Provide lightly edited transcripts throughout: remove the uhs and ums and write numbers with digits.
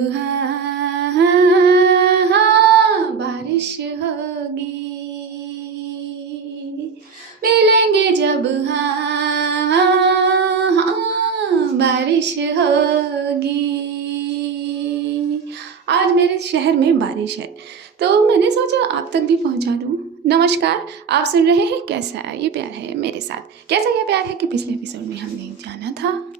हाँ हाँ हाँ बारिश होगी, मिलेंगे जब हाँ हाँ हाँ बारिश होगी। आज मेरे शहर में बारिश है तो मैंने सोचा आप तक भी पहुंचा दूं। नमस्कार, आप सुन रहे हैं कैसा है ये प्यार है मेरे साथ। कैसा ये प्यार है कि पिछले एपिसोड में हमने जाना था,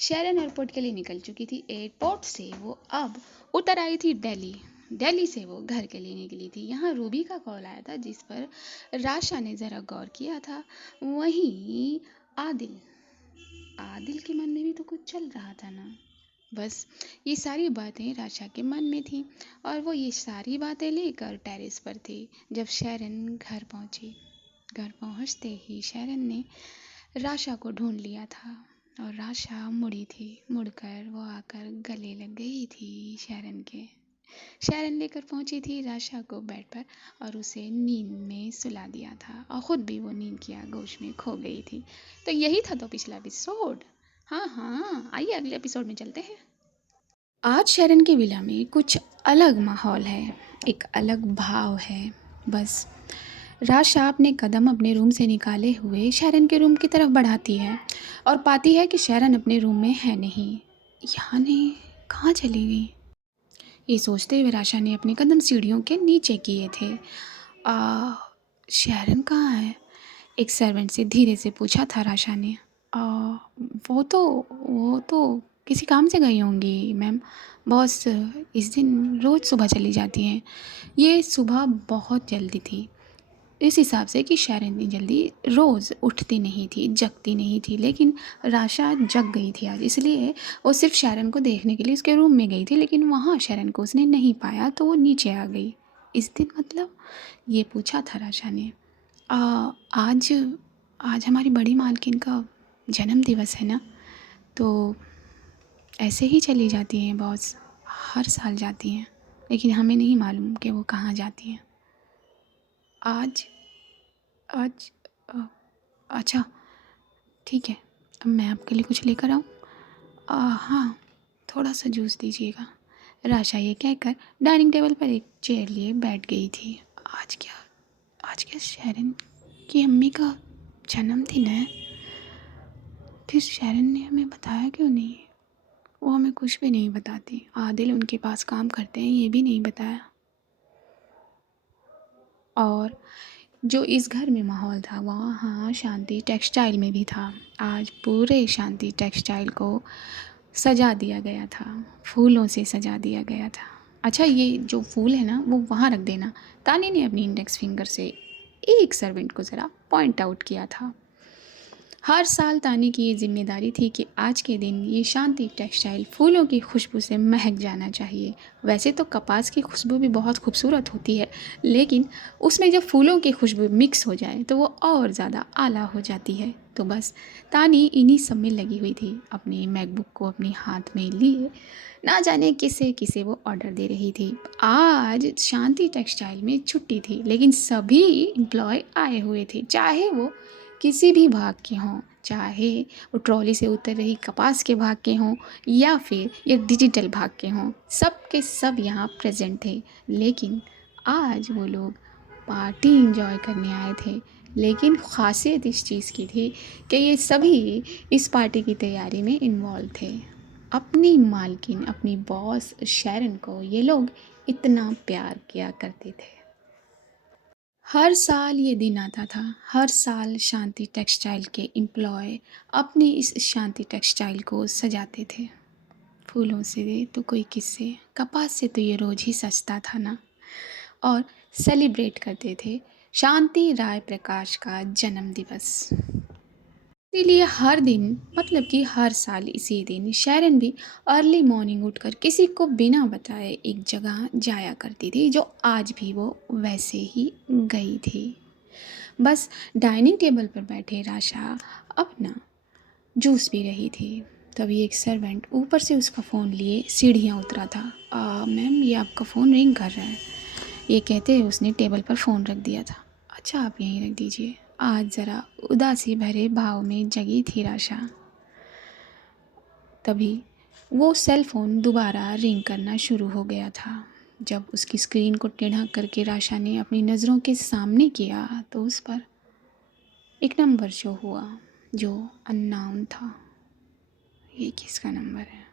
शेरन एयरपोर्ट के लिए निकल चुकी थी। एयरपोर्ट से वो अब उतर आई थी दिल्ली। दिल्ली से वो घर के लिए निकली थी। यहाँ रूबी का कॉल आया था जिस पर राशा ने ज़रा गौर किया था। वहीं आदिल आदिल के मन में भी तो कुछ चल रहा था ना। बस ये सारी बातें राशा के मन में थी और वो ये सारी बातें लेकर टेरेस पर थी जब शेरन घर पहुंची। घर पहुंचते ही शेरन ने राशा को ढूंढ लिया था और राशा मुड़ी थी। मुड़कर वो आकर गले लग गई थी शेरन के। शेरन लेकर पहुंची थी राशा को बेड पर और उसे नींद में सुला दिया था और ख़ुद भी वो नींद की आगोश में खो गई थी। तो यही था तो पिछला एपिसोड। हाँ आइए अगले एपिसोड में चलते हैं। आज शेरन के विला में कुछ अलग माहौल है, एक अलग भाव है। बस राशा अपने कदम अपने रूम से निकाले हुए शेरन के रूम की तरफ बढ़ाती है और पाती है कि शेरन अपने रूम में है नहीं। यानी कहाँ चली गई? ये सोचते हुए राशा ने अपने कदम सीढ़ियों के नीचे किए थे। शेरन कहाँ है? एक सर्वेंट से धीरे से पूछा था राशा ने। वो तो किसी काम से गई होंगी मैम। बॉस इस दिन रोज़ सुबह चली जाती हैं। ये सुबह बहुत जल्दी थी इस हिसाब से कि शेरन इतनी जल्दी रोज़ उठती नहीं थी, जगती नहीं थी, लेकिन राशा जग गई थी आज। इसलिए वो सिर्फ शेरन को देखने के लिए उसके रूम में गई थी, लेकिन वहाँ शेरन को उसने नहीं पाया तो वो नीचे आ गई। इस दिन मतलब ये पूछा था राशा ने। आज आज हमारी बड़ी मालकिन का जन्म दिवस है ना, तो ऐसे ही चली जाती हैं बॉस। हर साल जाती हैं, लेकिन हमें नहीं मालूम कि वो कहाँ जाती हैं। आज आज अ, अच्छा ठीक है, अब मैं आपके लिए कुछ लेकर आऊँ? हाँ, थोड़ा सा जूस दीजिएगा। राशा ये कहकर डाइनिंग टेबल पर एक चेयर लिए बैठ गई थी। आज क्या शेरन की अम्मी का जन्मदिन है? फिर शेरन ने हमें बताया क्यों नहीं? वो हमें कुछ भी नहीं बताती। आदिल उनके पास काम करते हैं, ये भी नहीं बताया। और जो इस घर में माहौल था वहाँ शांति टेक्सटाइल में भी था। आज पूरे शांति टेक्सटाइल को सजा दिया गया था, फूलों से सजा दिया गया था। अच्छा ये जो फूल है ना वो वहाँ रख देना। तानी ने अपनी इंडेक्स फिंगर से एक सर्वेंट को ज़रा पॉइंट आउट किया था। हर साल तानी की ये जिम्मेदारी थी कि आज के दिन ये शांति टेक्सटाइल फूलों की खुशबू से महक जाना चाहिए। वैसे तो कपास की खुशबू भी बहुत खूबसूरत होती है, लेकिन उसमें जब फूलों की खुशबू मिक्स हो जाए तो वो और ज़्यादा आला हो जाती है। तो बस तानी इन्हीं सब में लगी हुई थी। अपने मैकबुक को अपने हाथ में लिए ना जाने किसे किसे वो ऑर्डर दे रही थी। आज शांति टेक्सटाइल में छुट्टी थी, लेकिन सभी एम्प्लॉय आए हुए थे, चाहे वो किसी भी भाग के हों, चाहे वो ट्रॉली से उतर रही कपास के भाग के हों या फिर ये डिजिटल भाग के हों, सब के सब यहाँ प्रेजेंट थे। लेकिन आज वो लोग पार्टी इंजॉय करने आए थे। लेकिन ख़ासियत इस चीज़ की थी कि ये सभी इस पार्टी की तैयारी में इन्वॉल्व थे। अपनी मालकिन, अपनी बॉस शेरन को ये लोग इतना प्यार किया करते थे। हर साल ये दिन आता था। हर साल शांति टेक्सटाइल के एम्प्लॉय अपनी इस शांति टेक्सटाइल को सजाते थे। फूलों से तो कोई किससे, कपास से तो ये रोज़ ही सजता था ना। और सेलिब्रेट करते थे शांति राय प्रकाश का जन्म दिवस। इसीलिए हर दिन मतलब कि हर साल इसी दिन शेरन भी अर्ली मॉर्निंग उठकर किसी को बिना बताए एक जगह जाया करती थी, जो आज भी वो वैसे ही गई थी। बस डाइनिंग टेबल पर बैठे राशा अपना जूस पी रही थी। तभी एक सर्वेंट ऊपर से उसका फ़ोन लिए सीढ़ियाँ उतरा था। मैम ये आपका फ़ोन रिंग कर रहा है। ये कहते उसने टेबल पर फ़ोन रख दिया था। अच्छा आप यहीं रख दीजिए। आज ज़रा उदासी भरे भाव में जगी थी राशा। तभी वो सेल फ़ोन दोबारा रिंग करना शुरू हो गया था। जब उसकी स्क्रीन को टेढ़ा करके राशा ने अपनी नज़रों के सामने किया तो उस पर एक नंबर शो हुआ जो अननोन था। ये किसका नंबर है?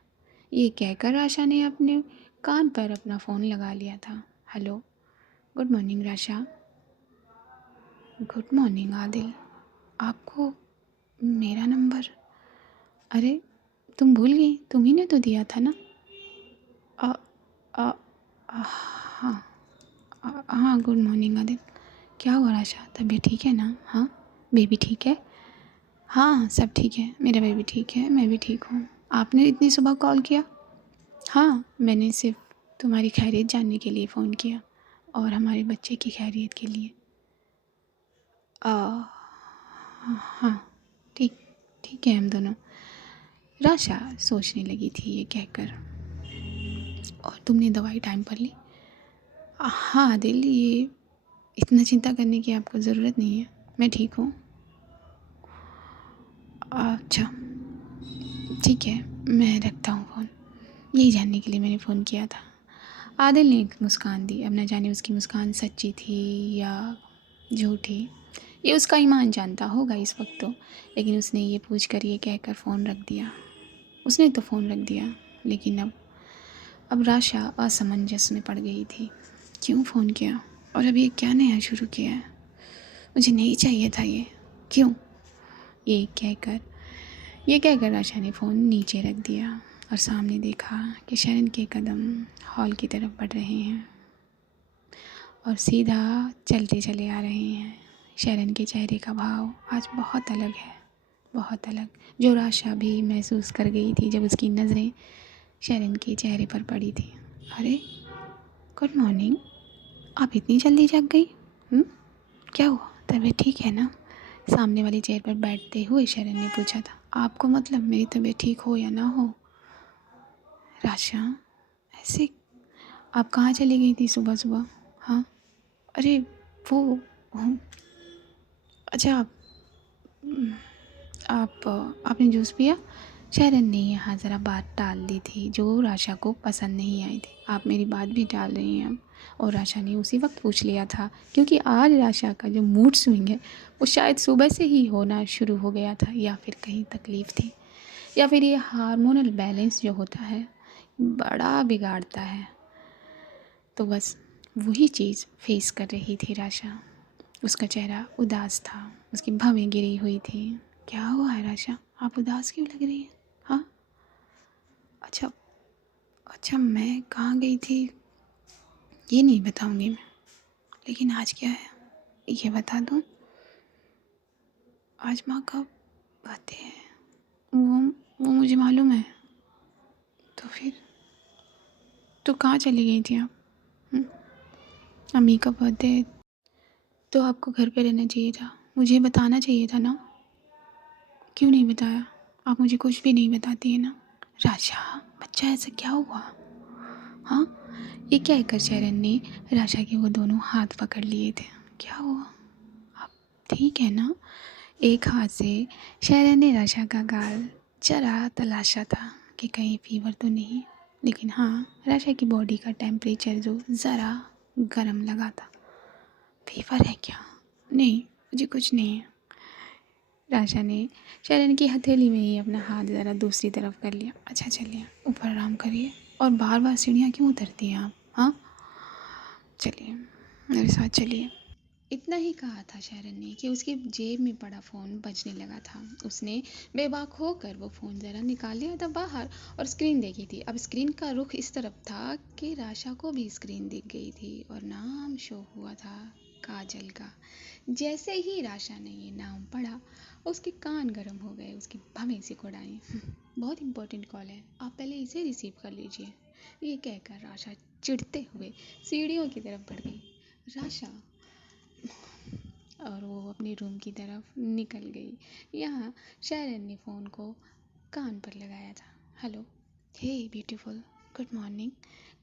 ये कहकर राशा ने अपने कान पर अपना फ़ोन लगा लिया था। Hello, good morning Rasha. Good morning Adil. आपको मेरा नंबर? अरे, तुम भूल गई, तुम ही ने तो दिया था ना। अ, अ, हाँ। हाँ, गुड मॉर्निंग आदिल। क्या हुआ राशा, तबीयत ठीक है ना? हाँ, बेबी ठीक है? हाँ, सब ठीक है, मेरा बेबी ठीक है, मैं भी ठीक हूँ। आपने इतनी सुबह कॉल किया? हाँ, मैंने सिर्फ तुम्हारी खैरियत जानने के लिए फ़ोन किया और हमारे बच्चे की खैरियत के लिए। हाँ, ठीक ठीक है हम दोनों। राशा सोचने लगी थी ये कहकर। और तुमने दवाई टाइम पर ली? हाँ दिल, ये इतना चिंता करने की आपको ज़रूरत नहीं है, मैं ठीक हूँ। अच्छा, ठीक है, मैं रखता हूँ फ़ोन। यही जानने के लिए मैंने फ़ोन किया था। आदिल ने एक मुस्कान दी। अब न जाने उसकी मुस्कान सच्ची थी या झूठी, ये उसका ईमान जानता होगा इस वक्त तो। लेकिन उसने ये पूछ कर ये कहकर फ़ोन रख दिया। उसने तो फ़ोन रख दिया, लेकिन अब राशा असमंजस में पड़ गई थी। क्यों फ़ोन किया और अब ये क्या नया शुरू किया है? मुझे नहीं चाहिए था ये, क्यों? ये कहकर आशा ने फ़ोन नीचे रख दिया और सामने देखा कि शरण के कदम हॉल की तरफ बढ़ रहे हैं और सीधा चलते चले आ रहे हैं। शरण के चेहरे का भाव आज बहुत अलग है, बहुत अलग, जो आशा भी महसूस कर गई थी जब उसकी नज़रें शरण के चेहरे पर पड़ी थी। अरे, गुड मॉर्निंग, आप इतनी जल्दी जाग गई? क्या हुआ, तबीयत ठीक है ना? सामने वाली चेयर पर बैठते हुए शरण ने पूछा था। आपको मतलब मेरी तबीयत ठीक हो या ना हो? राशा, ऐसे आप कहाँ चली गई थी सुबह सुबह? हाँ, अरे वो अच्छा, आपने जूस पिया? शरण ने यहाँ ज़रा बात टाल दी थी जो राशा को पसंद नहीं आई थी। आप मेरी बात भी टाल रही हैं अब। और राशा ने उसी वक्त पूछ लिया था क्योंकि आज राशा का जो मूड स्विंग है वो शायद सुबह से ही होना शुरू हो गया था, या फिर कहीं तकलीफ़ थी, या फिर ये हार्मोनल बैलेंस जो होता है बड़ा बिगाड़ता है। तो बस वही चीज़ फेस कर रही थी राशा। उसका चेहरा उदास था, उसकी भवें गिरी हुई थी। क्या हुआ है राशा, आप उदास क्यों लग रही हैं? हाँ, अच्छा, अच्छा, मैं कहाँ गई थी ये नहीं बताऊँगी मैं, लेकिन आज क्या है ये बता दूँ। आज माँ का बर्थडे है। वो मुझे मालूम है। तो फिर तो कहाँ चली गई थी आप? हुँ? अम्मी का बर्थडे है तो आपको घर पे रहना चाहिए था, मुझे बताना चाहिए था ना। क्यों नहीं बताया? आप मुझे कुछ भी नहीं बताती है ना। राशा, बच्चा ऐसा क्या हुआ? हाँ, ये कहकर शरण ने राशा के वो दोनों हाथ पकड़ लिए थे। क्या हुआ, आप ठीक है ना? एक हाथ से शरण ने राशा का गाल जरा तलाशा था कि कहीं फीवर तो नहीं, लेकिन हाँ, राशा की बॉडी का टेम्परेचर जो ज़रा गर्म लगा था। फीवर है क्या? नहीं, मुझे कुछ नहीं है। राशा ने शरण की हथेली में ही अपना हाथ ज़रा दूसरी तरफ कर लिया। अच्छा, चलिए ऊपर आराम करिए। और बार बार सीढ़ियाँ क्यों उतरती हैं आप? हाँ, चलिए मेरे साथ चलिए। इतना ही कहा था शरण ने कि उसकी जेब में पड़ा फ़ोन बजने लगा था। उसने बेबाक होकर वो फ़ोन ज़रा निकाल लिया था बाहर और स्क्रीन देखी थी। अब स्क्रीन का रुख इस तरफ था कि राशा को भी स्क्रीन दिख गई थी और नाम शो हुआ था काजल का। जैसे ही राशा ने ये नाम पढ़ा उसके कान गर्म हो गए, उसकी भवें सिकुड़ाई। बहुत इम्पोर्टेंट कॉल है, आप पहले इसे रिसीव कर लीजिए। ये कहकर राशा चिढ़ते हुए सीढ़ियों की तरफ बढ़ गई। राशा और वो अपने रूम की तरफ निकल गई। यहाँ शरण ने फ़ोन को कान पर लगाया था। Hello, hey beautiful, good morning,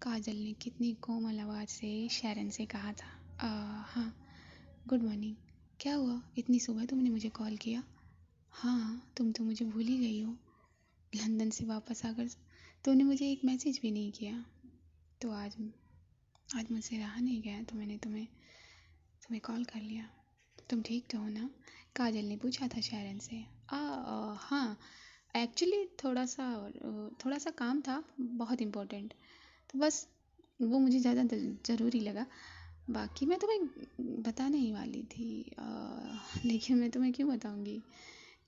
Kajal ने कितनी कोमल आवाज़ से शरण से कहा था। हाँ, गुड मॉर्निंग, क्या हुआ, इतनी सुबह तुमने मुझे कॉल किया? हाँ, तुम तो मुझे भूल ही गई हो। लंदन से वापस आकर तूने मुझे एक मैसेज भी नहीं किया। तो आज आज मुझसे रहा नहीं गया तो मैंने तुम्हें कॉल कर लिया। तुम ठीक तो हो ना? काजल ने पूछा था शायरन से। हाँ, एक्चुअली थोड़ा सा काम था, बहुत इम्पोर्टेंट। तो बस वो मुझे ज़्यादा ज़रूरी लगा। बाकी मैं तुम्हें बताने ही वाली थी, लेकिन मैं तुम्हें क्यों बताऊंगी?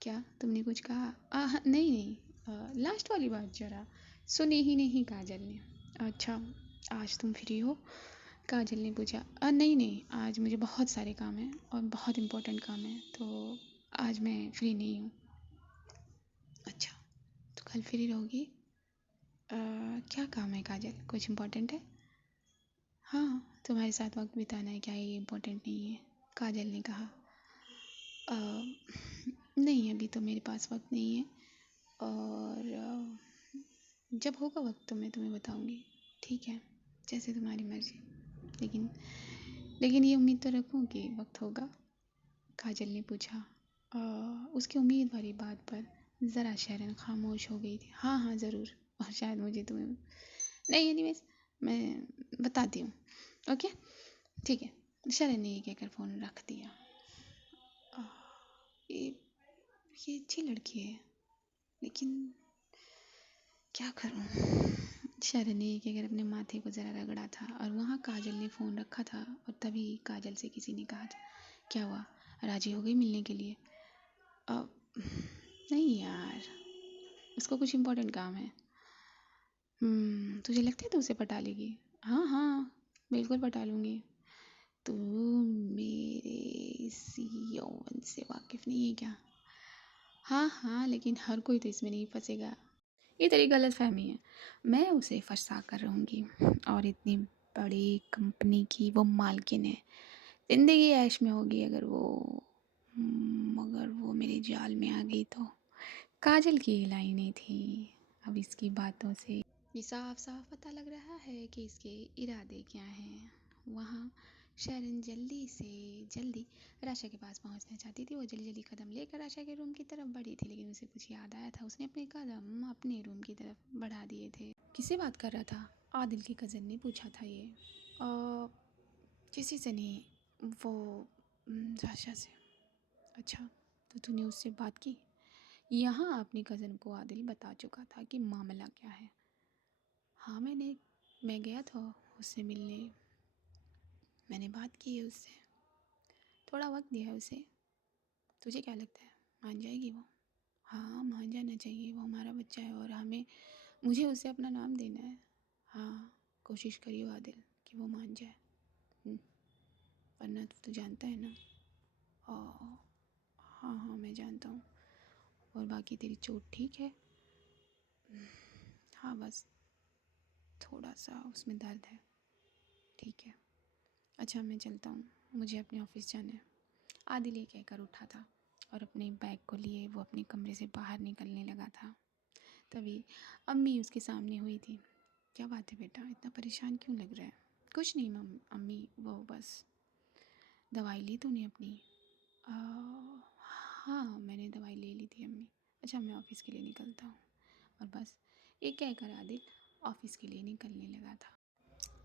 क्या तुमने कुछ कहा? नहीं नहीं, लास्ट वाली बात ज़रा सुनी ही नहीं काजल ने। अच्छा, आज तुम फ्री हो? काजल ने पूछा। नहीं नहीं, आज मुझे बहुत सारे काम हैं और बहुत इम्पोर्टेंट काम है, तो आज मैं फ्री नहीं हूँ। अच्छा, तो कल फ्री रहोगी? क्या काम है काजल, कुछ इम्पोर्टेंट है? हाँ, तुम्हारे साथ वक्त बिताना है, क्या ये इम्पोर्टेंट नहीं है? काजल ने कहा। "अ, नहीं, अभी तो मेरे पास वक्त नहीं है, और जब होगा वक्त तो मैं तुम्हें बताऊंगी। ठीक है, जैसे तुम्हारी मर्जी। लेकिन लेकिन ये उम्मीद तो रखूं कि वक्त होगा?" काजल ने पूछा। उसकी उम्मीद वाली बात पर ज़रा शरण खामोश हो गई थी। हाँ हाँ, ज़रूर। और शायद मुझे तुम्हें नहीं, एनीवेज मैं बताती हूँ। ओके, ठीक है। शरण ने ये कहकर फ़ोन रख दिया। ये ये अच्छी लड़की है, लेकिन क्या करूँ? शरण ने ये कहकर अपने माथे को ज़रा रगड़ा था, और वहाँ काजल ने फ़ोन रखा था, और तभी काजल से किसी ने कहा था, क्या हुआ, राजी हो गई मिलने के लिए? नहीं यार, उसको कुछ इम्पोर्टेंट काम है। तुझे लगता है तू उसे पटा लेगी? हाँ हाँ, बिल्कुल पटा लूँगी। तू मेरे इस यौवन से वाकिफ़ नहीं है क्या? हाँ हाँ, लेकिन हर कोई तो इसमें नहीं फंसेगा। ये तेरी गलत फहमी है। मैं उसे फंसा कर रहूँगी, और इतनी बड़ी कंपनी की वो मालकिन है। ज़िंदगी ऐश में होगी अगर मगर वो मेरे जाल में आ गई तो। काजल की ये लाइनें थी। अब इसकी बातों से ये साफ साफ पता लग रहा है कि इसके इरादे क्या हैं। वहाँ शरण जल्दी राशा के पास पहुँचना चाहती थी। वो जल्दी जल्दी कदम लेकर राशा के रूम की तरफ बढ़ी थी, लेकिन उसे कुछ याद आया था। उसने अपने कदम अपने रूम की तरफ बढ़ा दिए थे। किससे बात कर रहा था? आदिल की कज़न ने पूछा था ये। किसी से नहीं, वो राशा से। अच्छा, तो तूने उससे बात की? यहाँ अपनी कज़न को आदिल बता चुका था कि मामला क्या है। हाँ, मैं गया था उससे मिलने। मैंने बात की है उससे, थोड़ा वक्त दिया है उसे। तुझे क्या लगता है, मान जाएगी वो? हाँ, मान जाना चाहिए, वो हमारा बच्चा है, और मुझे उसे अपना नाम देना है। हाँ, कोशिश करियो आदिल कि वो मान जाए। वरना तो जानता है ना। हाँ हाँ, मैं जानता हूँ। और बाकी तेरी चोट ठीक है? हाँ, बस थोड़ा सा उसमें दर्द है। ठीक है, अच्छा मैं चलता हूँ, मुझे अपने ऑफिस जाना है। आदिल ये कहकर उठा था, और अपने बैग को लिए वो अपने कमरे से बाहर निकलने लगा था। तभी अम्मी उसके सामने हुई थी। क्या बात है बेटा, इतना परेशान क्यों लग रहा है? कुछ नहीं अम्मी, वो बस। दवाई ली तूने अपनी? हाँ, मैंने दवाई ले ली थी अम्मी। अच्छा, मैं ऑफ़िस के लिए निकलता हूँ। और बस ये कहकर आदिल ऑफ़िस के लिए निकलने लगा था।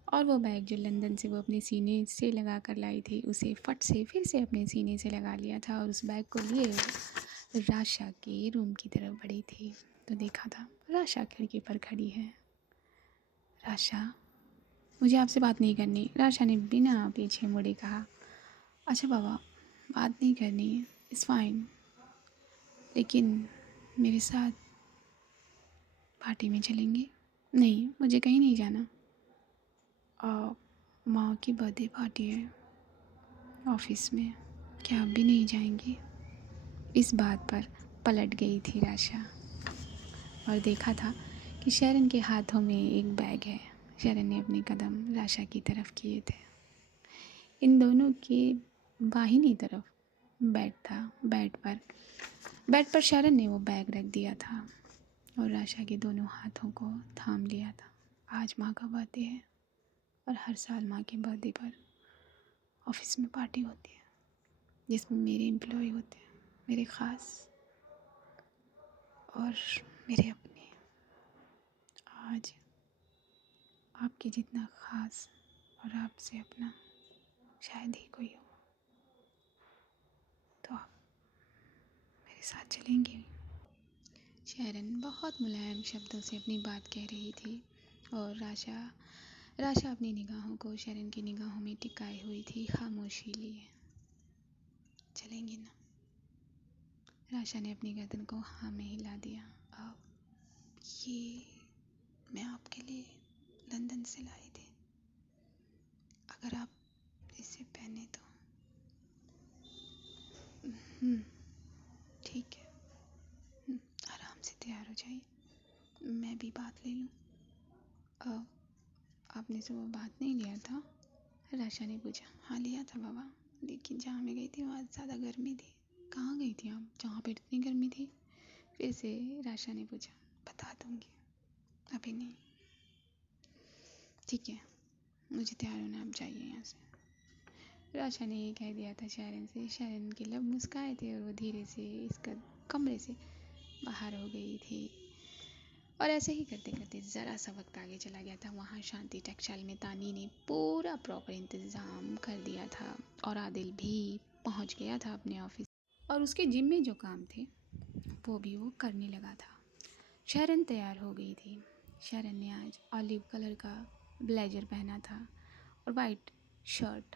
और वो बैग जो लंदन से वो अपने सीने से लगा कर लाई थी, उसे फट से फिर से अपने सीने से लगा लिया था, और उस बैग को लिए राशा के रूम की तरफ बढ़ी थी। तो देखा था राशा खिड़की पर खड़ी है। राशा, मुझे आपसे बात नहीं करनी, राशा ने बिना पीछे मुड़े कहा। अच्छा बाबा, बात नहीं करनी, इट्स फाइन, लेकिन मेरे साथ पार्टी में चलेंगे? नहीं, मुझे कहीं नहीं जाना। माँ की बर्थडे पार्टी है ऑफिस में, क्या आप भी नहीं जाएंगी? इस बात पर पलट गई थी राशा, और देखा था कि शरण के हाथों में एक बैग है। शरण ने अपने कदम राशा की तरफ किए थे। इन दोनों के बाहिनी तरफ बेड पर शरण ने वो बैग रख दिया था, और राशा के दोनों हाथों को थाम लिया था। आज माँ का बर्थडे है, और हर साल माँ के बर्थडे पर ऑफिस में पार्टी होती है, जिसमें मेरे एम्प्लॉय होते हैं, मेरे ख़ास और मेरे अपने। आज आपके जितना ख़ास और आपसे अपना शायद ही कोई हो। तो आप मेरे साथ चलेंगे? शैरन बहुत मुलायम शब्दों से अपनी बात कह रही थी और राशा राशा अपनी निगाहों को शैरन की निगाहों में टिकाए हुई थी, खामोशी लिए। चलेंगी ना? राशा ने अपनी गर्दन को हाँ में हिला दिया। अब ये मैं आपके लिए लंदन से लाई थी। अगर आप इसे पहने तो ठीक है। आराम से तैयार हो जाइए, मैं भी बात ले लूँ। आपने सुबह बात नहीं लिया था? राशा ने पूछा। हाँ लिया था बाबा, लेकिन जहाँ मैं गई थी वहाँ ज़्यादा गर्मी थी। कहाँ गई थी आप जहाँ पे इतनी गर्मी थी? फिर से राशा ने पूछा। बता दूँगी, अभी नहीं। ठीक है, मुझे तैयार होना, आप जाइए यहाँ से। राशा ने ये कह दिया था शैरन से। शैरन के लब मुस्काए थे और वो धीरे से इसका कमरे से बाहर हो गई थी। और ऐसे ही करते करते ज़रा सा वक्त आगे चला गया था। वहाँ शांति टेक्सटाइल में तानी ने पूरा प्रॉपर इंतज़ाम कर दिया था और आदिल भी पहुँच गया था अपने ऑफिस और उसके जिम में जो काम थे वो भी वो करने लगा था। शैरन तैयार हो गई थी। शैरन ने आज ऑलिव कलर का ब्लेजर पहना था और वाइट शर्ट।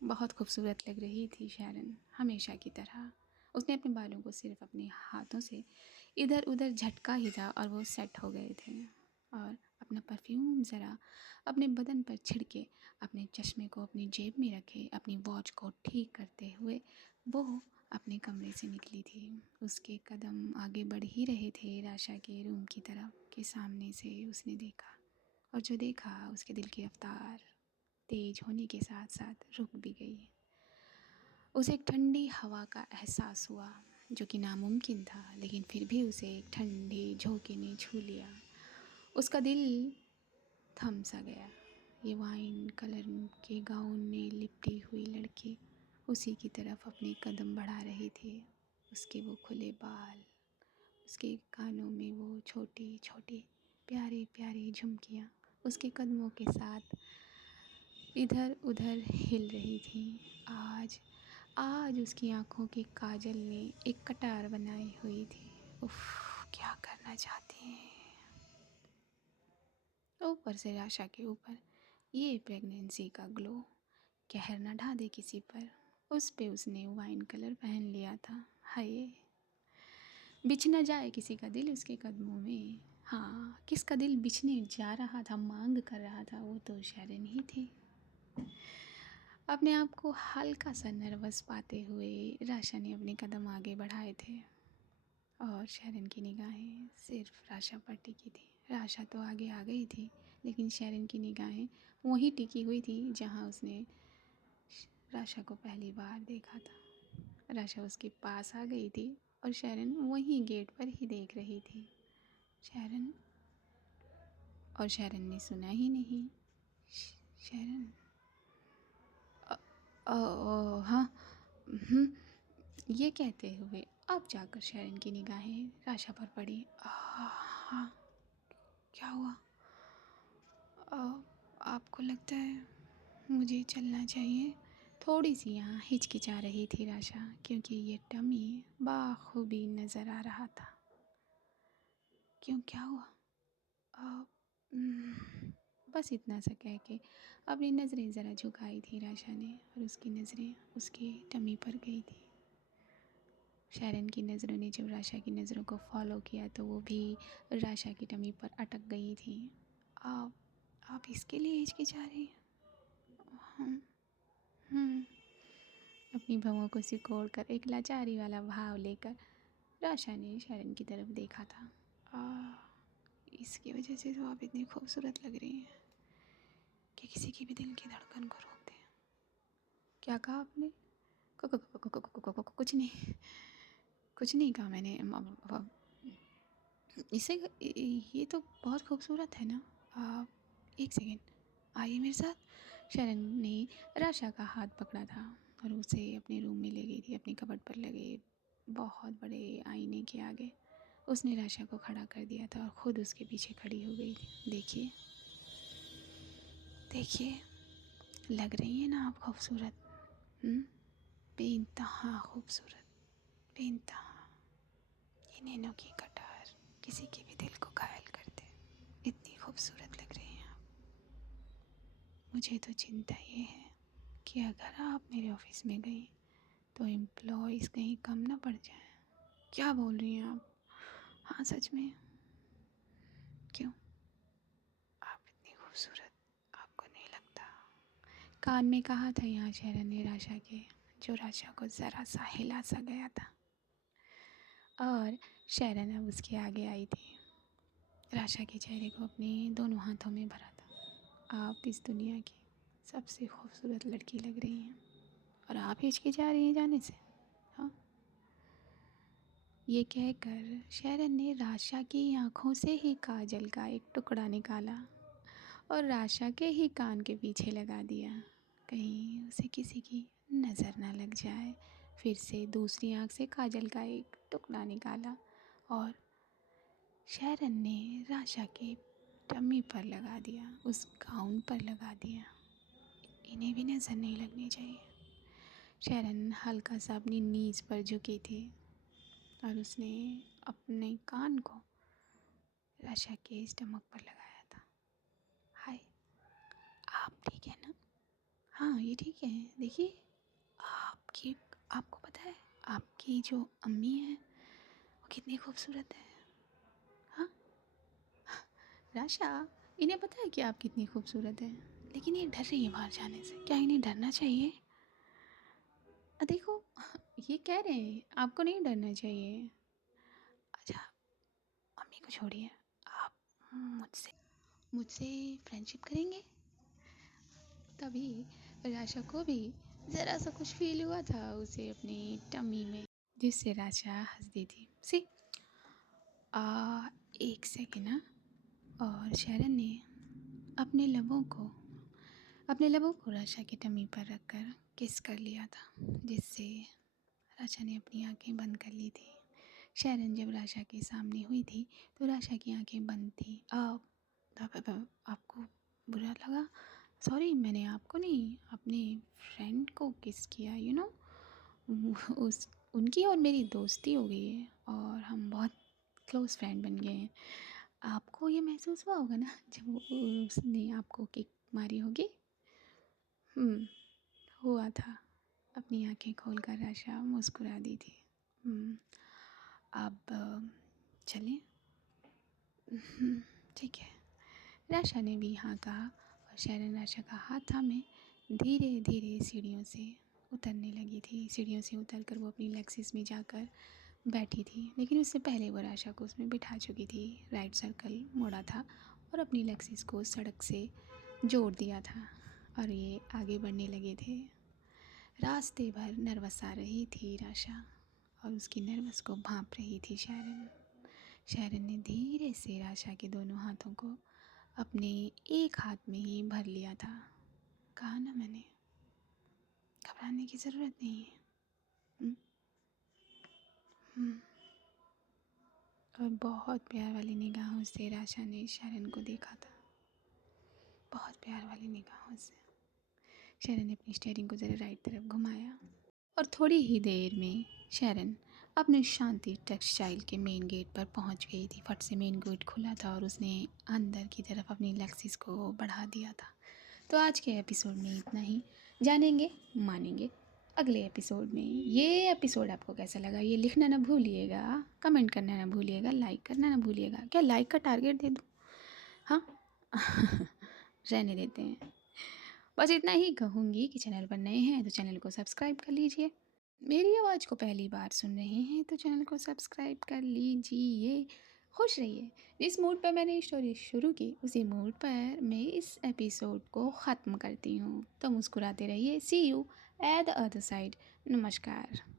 बहुत खूबसूरत लग रही थी शैरन, हमेशा की तरह। उसने अपने बालों को सिर्फ अपने हाथों से इधर उधर झटका ही था और वो सेट हो गए थे। और अपना परफ्यूम ज़रा अपने बदन पर छिड़के, अपने चश्मे को अपनी जेब में रखे, अपनी वॉच को ठीक करते हुए वो अपने कमरे से निकली थी। उसके कदम आगे बढ़ ही रहे थे राशा के रूम की तरफ कि सामने से उसने देखा, और जो देखा उसके दिल की रफ्तार तेज होने के साथ साथ रुक भी गई। उसे एक ठंडी हवा का एहसास हुआ जो कि नामुमकिन था, लेकिन फिर भी उसे एक ठंडी झोंके ने छू लिया। उसका दिल थम सा गया। ये वाइन कलर के गाउन में लिपटी हुई लड़की उसी की तरफ अपने कदम बढ़ा रही थी। उसके वो खुले बाल, उसके कानों में वो छोटी छोटी प्यारी प्यारी झुमकियाँ उसके कदमों के साथ इधर उधर हिल रही थी। आज आज उसकी आंखों के काजल ने एक कटार बनाई हुई थी। उफ, क्या करना चाहती हैं। ऊपर से राशा के ऊपर ये प्रेगनेंसी का ग्लो कहर न ढा दे किसी पर। उस पे उसने वाइन कलर पहन लिया था। हाय, बिछ न जाए किसी का दिल उसके कदमों में। हाँ, किसका दिल बिछने जा रहा था, मांग कर रहा था, वो तो शैरन ही थी। अपने आप को हल्का सा नर्वस पाते हुए राशा ने अपने कदम आगे बढ़ाए थे और शैरन की निगाहें सिर्फ राशा पर टिकी थी। राशा तो आगे आ गई थी, लेकिन शैरन की निगाहें वहीं टिकी हुई थी जहां उसने राशा को पहली बार देखा था। राशा उसके पास आ गई थी और शैरन वहीं गेट पर ही देख रही थी। शैरन, और शैरन ने सुना ही नहीं। शैरन, हाँ, ये कहते हुए अब जाकर शैरन की निगाहें राशा पर पड़ी। हाँ, क्या हुआ? आपको लगता है मुझे चलना चाहिए? थोड़ी सी यहाँ हिचकिचा रही थी राशा, क्योंकि ये टमी बाखूबी नज़र आ रहा था। क्यों, क्या हुआ? अ, बस इतना सा कह के अपनी नज़रें ज़रा झुकाई थी राशा ने और उसकी नज़रें उसकी टमी पर गई थी। शैरन की नज़रों ने जब राशा की नज़रों को फॉलो किया तो वो भी राशा की टमी पर अटक गई थी। आप इसके लिए हिचकिचा रही हैं? हम अपनी भौहों को सिकोड़ कर एक लाचारी वाला भाव लेकर राशा ने शैरन की तरफ देखा था। इसकी वजह से तो आप इतनी खूबसूरत लग रही हैं कि किसी की भी दिल की धड़कन को रोक दें। क्या कहा आपने? कुछ नहीं, कुछ नहीं कहा मैंने। इसे ये तो बहुत खूबसूरत है ना। एक सेकेंड, आइए मेरे साथ। शरण ने राशा का हाथ पकड़ा था और उसे अपने रूम में ले गई थी, अपने कबर्ड पर लगे बहुत बड़े आईने के आगे। उसने राशा को खड़ा कर दिया था और ख़ुद उसके पीछे खड़ी हो गई थी। देखिए देखिए, लग रही है ना आप खूबसूरत? बेइंतहा खूबसूरत, बेइंतहा। ये नैनों की कटार किसी के भी दिल को घायल कर दे, इतनी खूबसूरत लग रही हैं आप। मुझे तो चिंता ये है कि अगर आप मेरे ऑफिस में गई तो एम्प्लॉयज़ कहीं कम ना पड़ जाए। क्या बोल रही हैं आप? हाँ सच में। क्यों? आप इतनी खूबसूरत, आपको नहीं लगता? कान में कहा था यहाँ शरण ने राशा के, जो राशा को ज़रा सा हिला सा गया था। और शरण अब उसके आगे आई थी, राशा के चेहरे को अपने दोनों हाथों में भरा था। आप इस दुनिया की सबसे खूबसूरत लड़की लग रही हैं और आप हिचकिचा रही हैं जाने से। हाँ, ये कहकर शरण ने राशा की आंखों से ही काजल का एक टुकड़ा निकाला और राशा के ही कान के पीछे लगा दिया, कहीं उसे किसी की नज़र ना लग जाए। फिर से दूसरी आंख से काजल का एक टुकड़ा निकाला और शरण ने राशा के टम्मी पर लगा दिया, उस गाउन पर लगा दिया। इन्हें भी नज़र नहीं लगनी चाहिए। शरण हल्का सा अपनी नीज़ पर झुकी थी और उसने अपने कान को राशा के स्टमक पर लगाया था। हाय, आप ठीक है ना? हाँ ये ठीक है। देखिए, आपको पता है आपकी जो अम्मी है वो कितनी खूबसूरत है। हाँ राशा, इन्हें पता है कि आप कितनी खूबसूरत हैं, लेकिन ये डर रही है बाहर जाने से। क्या इन्हें डरना चाहिए? देखो, ये कह रहे हैं आपको नहीं डरना चाहिए। अच्छा, अम्मी को छोड़िए, आप मुझसे मुझसे फ्रेंडशिप करेंगे? तभी राशा को भी ज़रा सा कुछ फील हुआ था उसे अपनी टमी में, जिससे राशा हंस दी थी। सी एक सेकेंड ना। और शरण ने अपने लबों को राशा की टमी पर रखकर किस कर लिया था, जिससे राशा ने अपनी आंखें बंद कर ली थी। शरण जब राशा के सामने हुई थी तो राशा की आंखें बंद थी। आपको बुरा लगा? सॉरी, मैंने आपको नहीं, अपने फ्रेंड को किस किया, उस उनकी और मेरी दोस्ती हो गई है और हम बहुत क्लोज़ फ्रेंड बन गए हैं। आपको ये महसूस हुआ होगा ना जब उसने आपको किक मारी होगी? हुआ था। अपनी आंखें खोलकर राशा मुस्कुरा दी थी। अब चलें? ठीक है। राशा ने भी हाँ कहा और शरण राशा का हाथ थामे धीरे धीरे सीढ़ियों से उतरने लगी थी। सीढ़ियों से उतरकर वो अपनी लेक्सिस में जाकर बैठी थी, लेकिन उससे पहले वो राशा को उसमें बिठा चुकी थी। राइट सर्कल मोड़ा था और अपनी लेक्सिस को सड़क से जोड़ दिया था और ये आगे बढ़ने लगे थे। रास्ते भर नर्वस आ रही थी राशा और उसकी नर्वस को भांप रही थी शरण। शरण ने धीरे से राशा के दोनों हाथों को अपने एक हाथ में ही भर लिया था। कहा ना मैंने, घबराने की ज़रूरत नहीं है। और बहुत प्यार वाली निगाहों से राशा ने शरण को देखा था, बहुत प्यार वाली निगाहों से। शरण ने अपनी स्टीयरिंग को ज़रा राइट तरफ घुमाया और थोड़ी ही देर में शरण अपने शांति टेक्सटाइल के मेन गेट पर पहुंच गई थी। फट से मेन गेट खुला था और उसने अंदर की तरफ अपनी लेक्सिस को बढ़ा दिया था। तो आज के एपिसोड में इतना ही। जानेंगे मानेंगे अगले एपिसोड में। ये एपिसोड आपको कैसा लगा ये लिखना ना भूलिएगा, कमेंट करना ना भूलिएगा, लाइक करना ना भूलिएगा। क्या लाइक का टारगेट दे दूँ? हाँ रहने देते हैं। बस इतना ही कहूँगी कि चैनल पर नए हैं तो चैनल को सब्सक्राइब कर लीजिए। मेरी आवाज़ को पहली बार सुन रहे हैं तो चैनल को सब्सक्राइब कर लीजिए। खुश रहिए। जिस मूड पर मैंने स्टोरी शुरू की उसी मूड पर मैं इस एपिसोड को ख़त्म करती हूँ। तो मुस्कुराते रहिए। See you at the other side. नमस्कार।